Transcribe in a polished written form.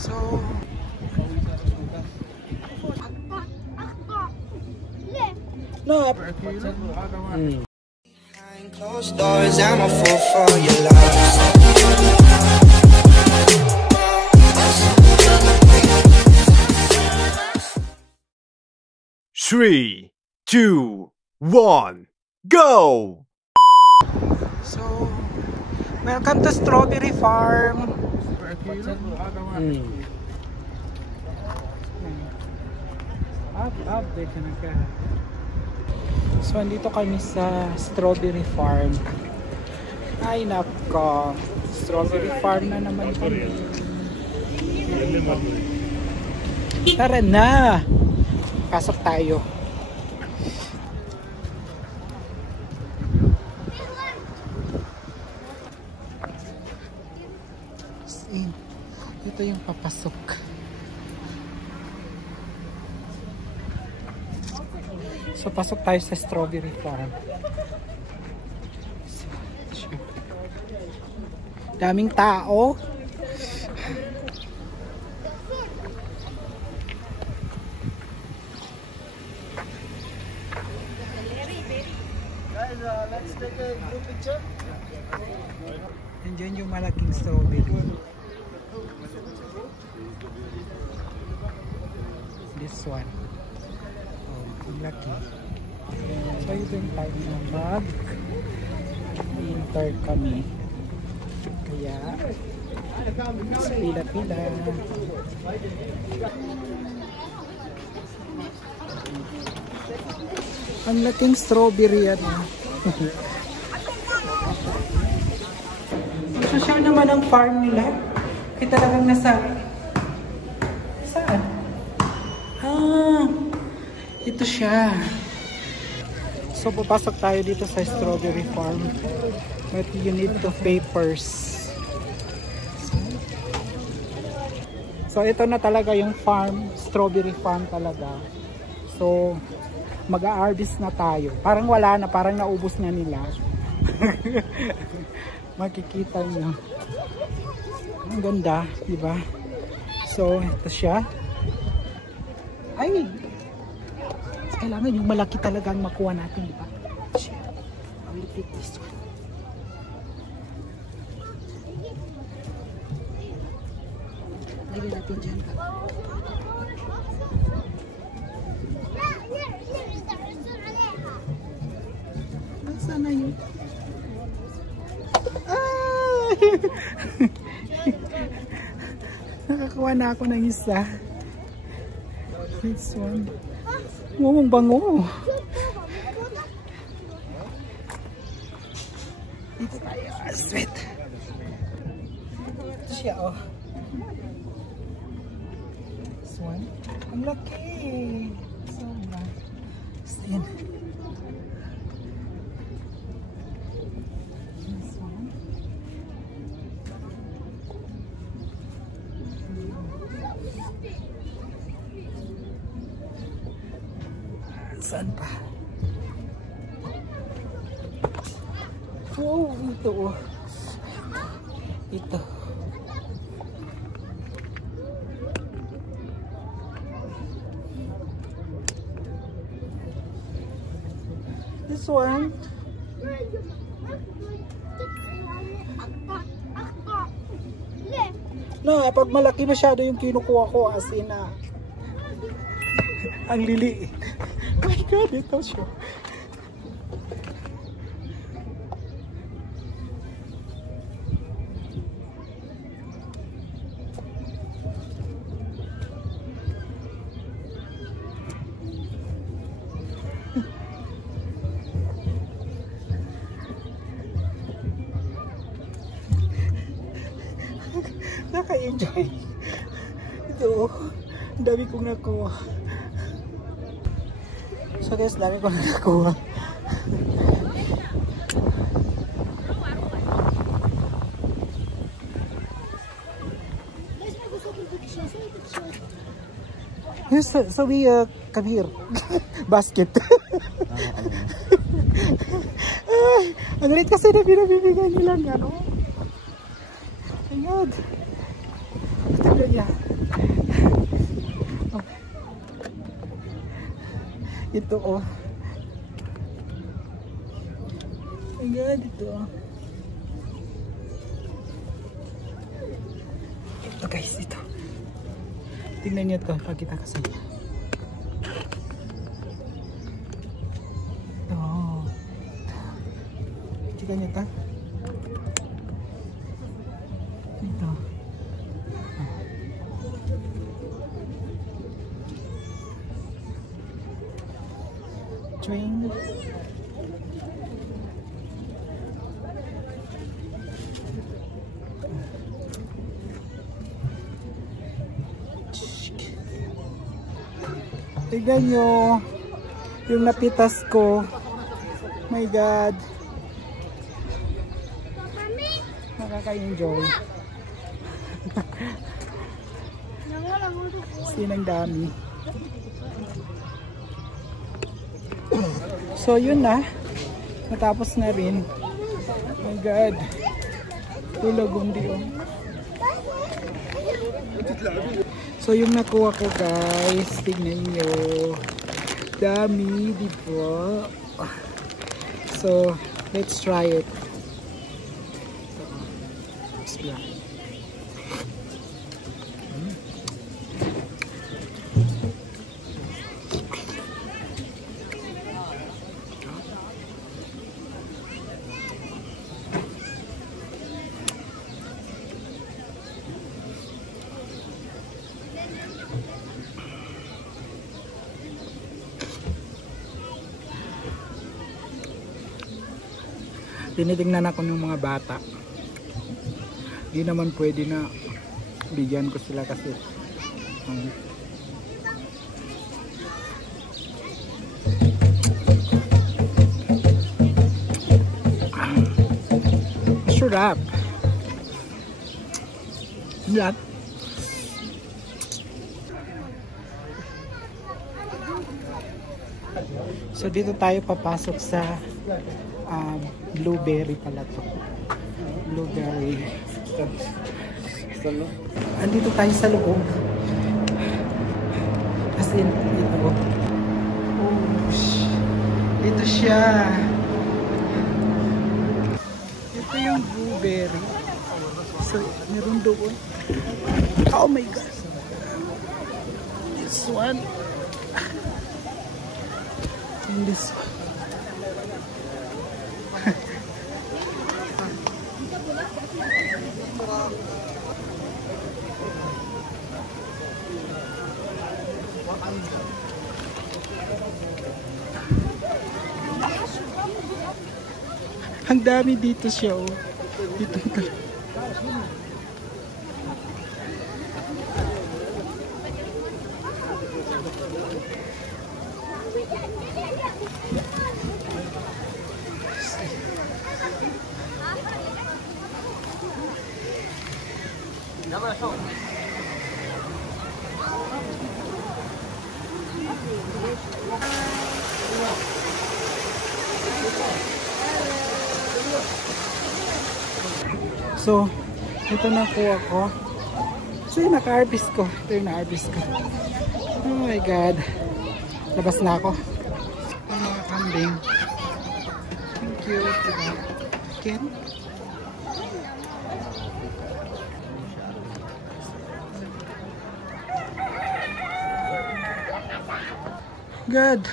So, no. Behind closed doors, I'm a fool for your love. 3, 2, 1, go! So, welcome to Strawberry Farm. So, andito kami sa Strawberry Farm. Ay, nako. Strawberry Farm na naman kami. Tara na! Pasok tayo. Ito yung papasok. So, pasok tayo sa Strawberry Farm. Daming tao. Let's take a group picture. Nandiyan yung malaking strawberry. This one. Oh, ang laki. So ito yung time na mag-enter kami. Kaya pila-pila. Ang laking strawberry yan. Ang social naman ang farm nila. Kita lang nasa saan? Ah, ito siya. So papasok tayo dito sa Strawberry Farm. But you need to papers. So ito na talaga yung farm, Strawberry Farm talaga. So mag-a-harvest na tayo. Parang wala na, parang naubos na nila. Makikita niyo. Ang ganda, di ba? So, ito siya. Ay! Kailangan yung malaki talagang makuha natin, di ba? I will take this one. Lagyan natin dyan. Sana yun. Ah! Nakakuha na ako ng isa. This one. Wow, ang bango. Dito tayo. Sweet. Ito siya, oh. This one. Ang laki. Sobra. Ayan. Saan pa? Wow, ito oh. Ito. This one. No, pag malaki masyado yung kinukuha ko as in ang liliit. Oh my God, ito siya. Naka-enjoy. Ito, ang dami kong nakuha. So guys, dami kong nakuha. Yes, so we come here. Basket. Ay, ang lit kasi na pinabibigay nila ano. Ayun. Tignan niya. Ito oh. Oh my God, ito oh. Ito guys, ito. Tingnan niyo ito, pakita ko sa inyo. Ito. Tingnan niyo ito. Ito. Train. Tignan nyo yung napitas ko. My God, nakaka-enjoy. Sinang dami. So yun na, natapos na rin. My God, tulog undi oh. So yung nakuha ko guys, tignan nyo, dami, diba? So let's try it. Explore. Tinitingnan ako ng mga bata. Di naman pwede na bigyan ko sila kasi masarap. Yan. So dito tayo papasok sa blueberry pala to. Blueberry. Andito tayo sa loob. Kasi ito. Oh, ito siya. Ito yung blueberry. So, meron doon. Oh my God. This one. And this one. Ang dami dito siya oh. Dito pala. So, ito na po ako. So, yung naka-harvest ko. Ito yung na-harvest ko. Oh my God. Labas na ako. Ang mga kambing. Thank you. Ken? Good.